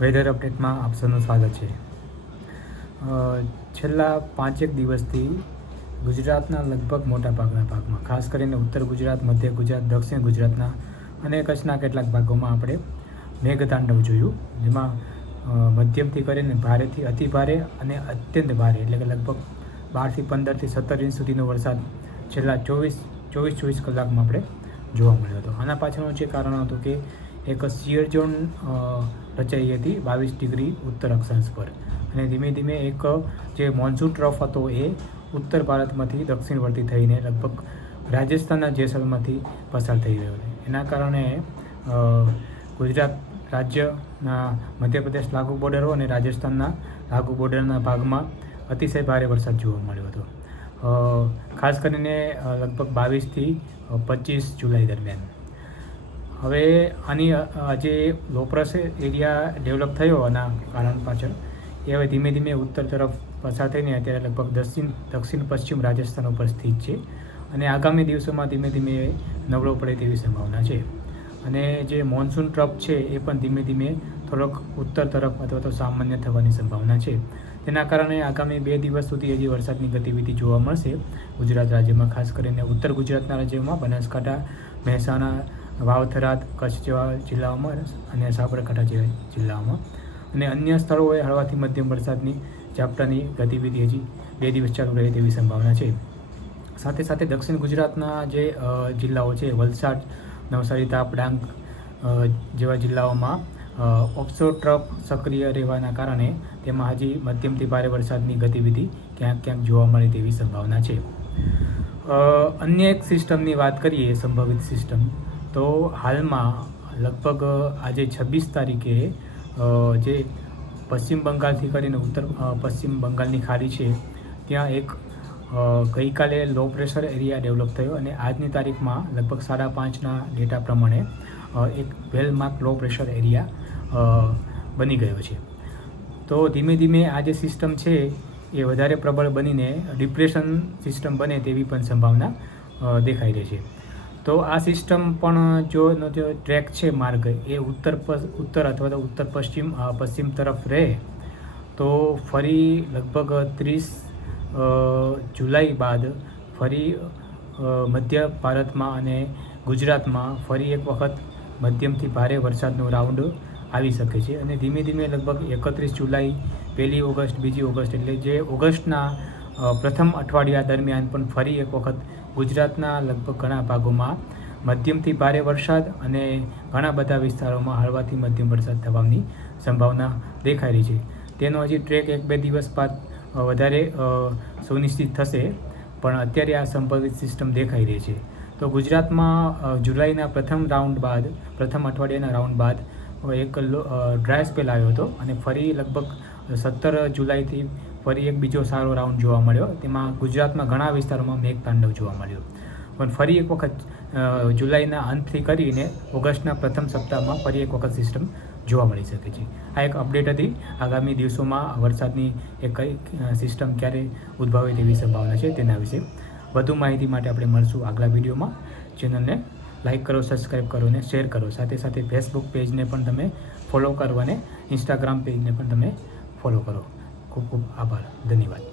Weather અપડેટમાં આપ સૌનું સ્વાગત છે। છેલ્લા 5 દિવસથી ગુજરાતના લગભગ મોટાભાગના ભાગમાં, ખાસ કરીને ઉત્તર ગુજરાત, મધ્ય ગુજરાત, દક્ષિણ ગુજરાતના અને કચ્છના કેટલાક ભાગોમાં આપણે મેઘતાંડવ જોયું, જેમાં મધ્યમથી કરીને ભારેથી અતિ ભારે અને અત્યંત ભારે એટલે કે લગભગ 12 થી 15 થી 17 ઇંચ સુધીનો વરસાદ છેલ્લા 24 કલાકમાં આપણે જોવા મળ્યો હતો। આના પાછળનું જે કારણ હતું કે એક શિયર ઝોન રચાઈ હતી 22 ડિગ્રી ઉત્તર અક્ષાંશ પર, અને ધીમે ધીમે એક જે મોન્સૂન ટ્રફ હતો એ ઉત્તર ભારતમાંથી દક્ષિણવર્તી થઈને લગભગ રાજસ્થાનના જેસલમેરથી પસાર થઈ રહ્યો છે। એના કારણે ગુજરાત રાજ્યના મધ્યપ્રદેશ લાગુ બોર્ડરો અને રાજસ્થાનના લાગુ બોર્ડરના ભાગમાં અતિશય ભારે વરસાદ જોવા મળ્યો હતો, ખાસ કરીને લગભગ 22 થી 25 જુલાઈ દરમિયાન। હવે આની જે લો પ્રેશર એરિયા ડેવલપ થયો આના કારણ પાછળ એ હવે ધીમે ધીમે ઉત્તર તરફ પસાર થઈને અત્યારે લગભગ દક્ષિણ પશ્ચિમ રાજસ્થાન ઉપર સ્થિત છે, અને આગામી દિવસોમાં ધીમે ધીમે નબળો પડે તેવી સંભાવના છે। અને જે મોન્સૂન ટ્રફ છે એ પણ ધીમે ધીમે થોડોક ઉત્તર તરફ અથવા તો સામાન્ય થવાની સંભાવના છે। તેના કારણે આગામી 2 દિવસ સુધી હજી વરસાદની ગતિવિધિ જોવા મળશે ગુજરાત રાજ્યમાં, ખાસ કરીને ઉત્તર ગુજરાતના રાજ્યોમાં, બનાસકાંઠા, મહેસાણા, વાવથરાદ, કચ્છ જેવા જિલ્લાઓમાં અને સાબરકાંઠા જેવા જિલ્લાઓમાં, અને અન્ય સ્થળોએ હળવાથી મધ્યમ વરસાદની ઝાપટાની ગતિવિધિ હજી 2 દિવસ ચાલુ રહે તેવી સંભાવના છે। સાથે સાથે દક્ષિણ ગુજરાતના જે જિલ્લાઓ છે, વલસાડ, નવસારી, તાપ, ડાંગ જેવા જિલ્લાઓમાં ઓફશોર ટ્રફ સક્રિય રહેવાના કારણે તેમાં હજી મધ્યમથી ભારે વરસાદની ગતિવિધિ ક્યાંક ક્યાંક જોવા મળે તેવી સંભાવના છે। અન્ય એક સિસ્ટમની વાત કરીએ, સંભવિત સિસ્ટમ, તો હાલમાં લગભગ આજે 26 તારીખે જે પશ્ચિમ બંગાળથી કરીને ઉત્તર પશ્ચિમ બંગાળની ખાડી છે ત્યાં એક ગઈકાલે લો પ્રેશર એરિયા ડેવલપ થયો, અને આજની તારીખમાં લગભગ 5:30ના ડેટા પ્રમાણે એક વેલ માર્ક લો પ્રેશર એરિયા બની ગયો છે। તો ધીમે ધીમે આ જે સિસ્ટમ છે એ વધારે પ્રબળ બનીને ડિપ્રેશન સિસ્ટમ બને તેવી પણ સંભાવના દેખાઈ રહી છે। તો આ સિસ્ટમ પણ જો ટ્રેક છે, માર્ગ એ ઉત્તર અથવા તો ઉત્તર પશ્ચિમ તરફ રહે તો ફરી લગભગ 30 જુલાઈ બાદ ફરી મધ્ય ભારતમાં અને ગુજરાતમાં ફરી એક વખત મધ્યમથી ભારે વરસાદનો રાઉન્ડ આવી શકે છે, અને ધીમે ધીમે લગભગ 31 જુલાઈ, 1 ઓગસ્ટ, 2 ઓગસ્ટ એટલે જે ઓગસ્ટના પ્રથમ અઠવાડિયા દરમિયાન પણ ફરી એક વખત ગુજરાતના લગભગ ઘણા ભાગોમાં મધ્યમથી ભારે વરસાદ અને ઘણા બધા વિસ્તારોમાં હળવાથી મધ્યમ વરસાદ થવાની સંભાવના દેખાઈ રહી છે। તેનો હજી ટ્રેક 1-2 દિવસ બાદ વધારે સુનિશ્ચિત થશે, પણ અત્યારે આ સંભવિત સિસ્ટમ દેખાઈ રહી છે। તો ગુજરાતમાં જુલાઈના પ્રથમ અઠવાડિયાના રાઉન્ડ બાદ એક ડ્રાય સ્પેલ આવ્યો હતો, અને ફરી લગભગ 17 જુલાઈથી ફરી એક બીજો સારો રાઉન્ડ જોવા મળ્યો। તેમાં ગુજરાતમાં ઘણા વિસ્તારોમાં મેઘતાંડવ જોવા મળ્યો, પણ ફરી એક વખત જુલાઈના અંતથી કરીને ઓગસ્ટના પ્રથમ સપ્તાહમાં ફરી એક વખત સિસ્ટમ જોવા મળી શકે છે। આ એક અપડેટ હતી આગામી દિવસોમાં વરસાદની એક કઈ સિસ્ટમ ક્યારે ઉદ્ભવે તેવી સંભાવના છે તેના વિશે। વધુ માહિતી માટે આપણે મળશું આગલા વિડીયોમાં। ચેનલને લાઇક કરો, સબસ્ક્રાઈબ કરો અને શેર કરો, સાથે સાથે ફેસબુક પેજને પણ તમે ફોલો કરો અને ઇન્સ્ટાગ્રામ પેજને પણ તમે ફોલો કરો। ખૂબ ખૂબ આભાર, ધન્યવાદ।